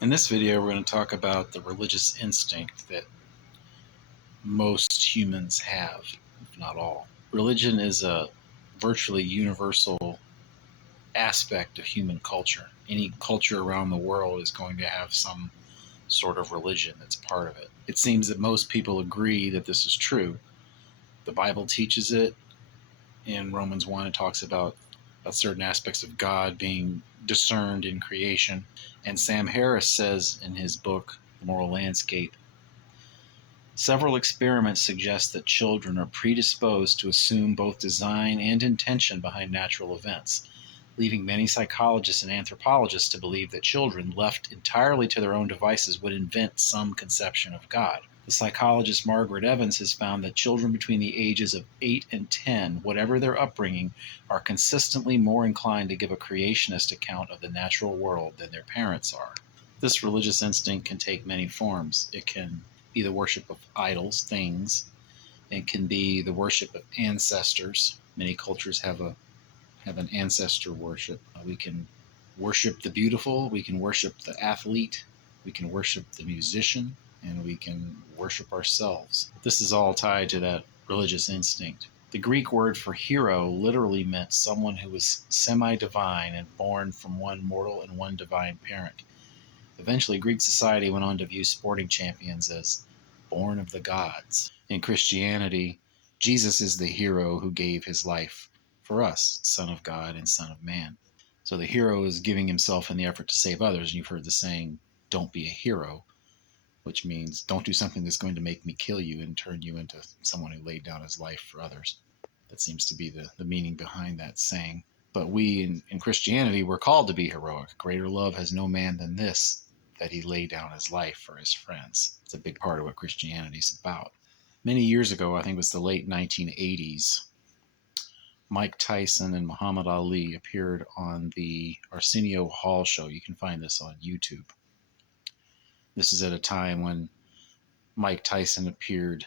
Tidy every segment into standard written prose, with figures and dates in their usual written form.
In this video, we're going to talk about the religious instinct that most humans have, if not all. Religion is a virtually universal aspect of human culture. Any culture around the world is going to have some sort of religion that's part of it. It seems that most people agree that this is true. The Bible teaches it. In Romans 1, it talks about certain aspects of God being discerned in creation. And Sam Harris says in his book, The Moral Landscape, several experiments suggest that children are predisposed to assume both design and intention behind natural events, leaving many psychologists and anthropologists to believe that children, left entirely to their own devices, would invent some conception of God. The psychologist Margaret Evans has found that children between the ages of 8 and 10, whatever their upbringing, are consistently more inclined to give a creationist account of the natural world than their parents are. This religious instinct can take many forms. It can be the worship of idols, things. It can be the worship of ancestors. Many cultures have an ancestor worship. We can worship the beautiful. We can worship the athlete. We can worship the musician, and we can worship ourselves. This is all tied to that religious instinct. The Greek word for hero literally meant someone who was semi-divine and born from one mortal and one divine parent. Eventually, Greek society went on to view sporting champions as born of the gods. In Christianity, Jesus is the hero who gave his life for us, Son of God and Son of Man. So the hero is giving himself in the effort to save others. And you've heard the saying, don't be a hero, which means don't do something that's going to make me kill you and turn you into someone who laid down his life for others. That seems to be the meaning behind that saying. But we in Christianity, we're called to be heroic. Greater love has no man than this, that he lay down his life for his friends. It's a big part of what Christianity is about. Many years ago, I think it was the late 1980s, Mike Tyson and Muhammad Ali appeared on the Arsenio Hall show. You can find this on YouTube. This is at a time when Mike Tyson appeared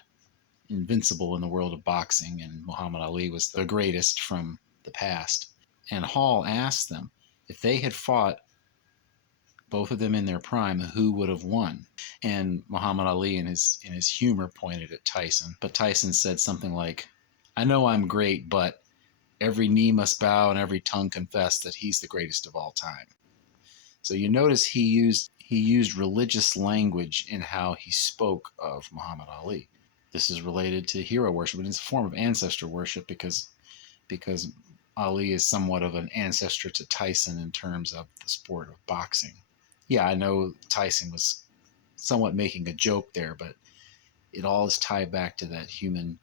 invincible in the world of boxing, and Muhammad Ali was the greatest from the past. And Hall asked them if they had fought, both of them in their prime, who would have won. And Muhammad Ali, in his humor, pointed at Tyson. But Tyson said something like, I know I'm great, but every knee must bow and every tongue confess that he's the greatest of all time. So you notice he used religious language in how he spoke of Muhammad Ali. This is related to hero worship, and it's a form of ancestor worship because Ali is somewhat of an ancestor to Tyson in terms of the sport of boxing. Yeah, I know Tyson was somewhat making a joke there, but it all is tied back to that human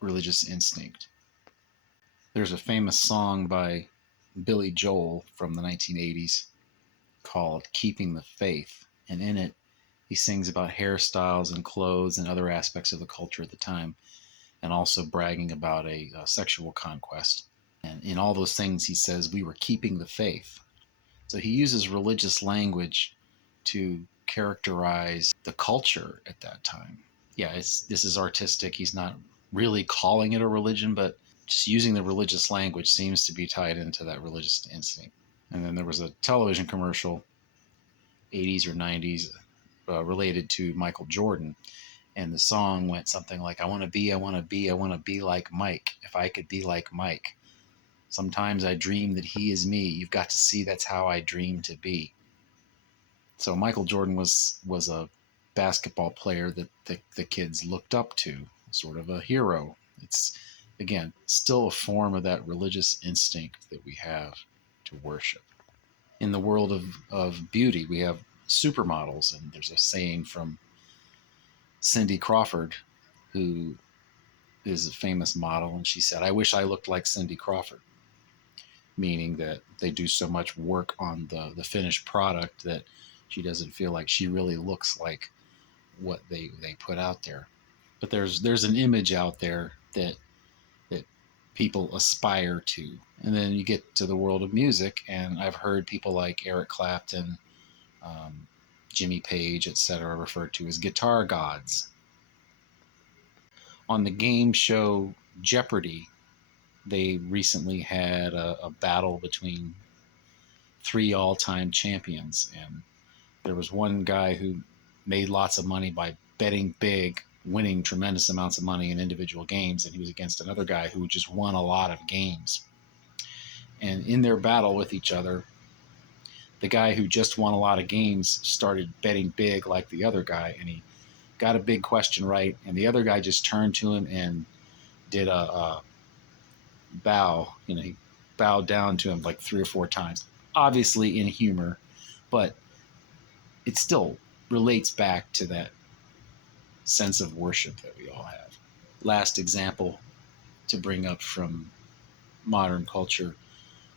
religious instinct. There's a famous song by Billy Joel from the 1980s called Keeping the Faith, and in it he sings about hairstyles and clothes and other aspects of the culture at the time, and also bragging about a sexual conquest. And in all those things he says, we were keeping the faith. So he uses religious language to characterize the culture at that time. Yeah, this is artistic. He's not really calling it a religion, but just using the religious language seems to be tied into that religious instinct. And then there was a television commercial, 80s or 90s, related to Michael Jordan. And the song went something like, I want to be like Mike. If I could be like Mike. Sometimes I dream that he is me. You've got to see that's how I dream to be. So Michael Jordan was a basketball player that the kids looked up to, sort of a hero. It's, again, still a form of that religious instinct that we have to worship. In the world of beauty, we have supermodels, and there's a saying from Cindy Crawford, who is a famous model, and she said, I wish I looked like Cindy Crawford, meaning that they do so much work on the finished product that she doesn't feel like she really looks like what they put out there. But there's an image out there that people aspire to. And then you get to the world of music, and I've heard people like Eric Clapton, Jimmy Page, etc., referred to as guitar gods. On the game show Jeopardy, they recently had a battle between three all-time champions, and There was one guy who made lots of money by betting big, winning tremendous amounts of money in individual games, and he was against another guy who just won a lot of games. And in their battle with each other, the guy who just won a lot of games started betting big like the other guy, and he got a big question right, and the other guy just turned to him and did a bow. He bowed down to him like 3 or 4 times, obviously in humor, but it still relates back to that sense of worship that we all have. Last example to bring up from modern culture,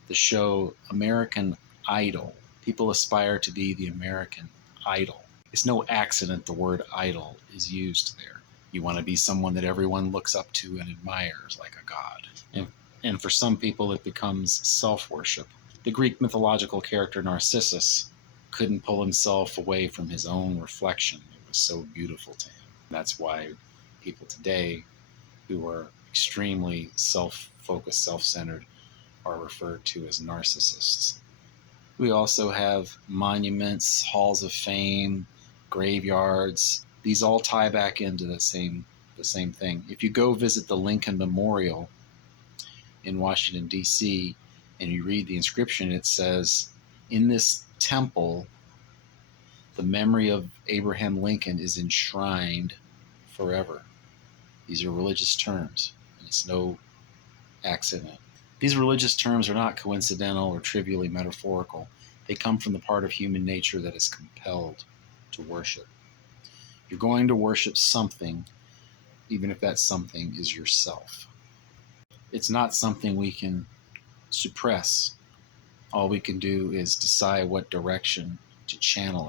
the show American Idol. People aspire to be the American Idol. It's no accident the word idol is used there. You want to be someone that everyone looks up to and admires like a god. And for some people, it becomes self-worship. The Greek mythological character Narcissus couldn't pull himself away from his own reflection. It was so beautiful to him. That's why people today who are extremely self-focused, self-centered, are referred to as narcissists. We also have monuments, halls of fame, graveyards. These all tie back into the same thing. If you go visit the Lincoln Memorial in Washington, D.C., and you read the inscription, it says, "In this temple, the memory of Abraham Lincoln is enshrined forever." These are religious terms, and it's no accident. These religious terms are not coincidental or trivially metaphorical. They come from the part of human nature that is compelled to worship. You're going to worship something, even if that something is yourself. It's not something we can suppress. All we can do is decide what direction to channel it.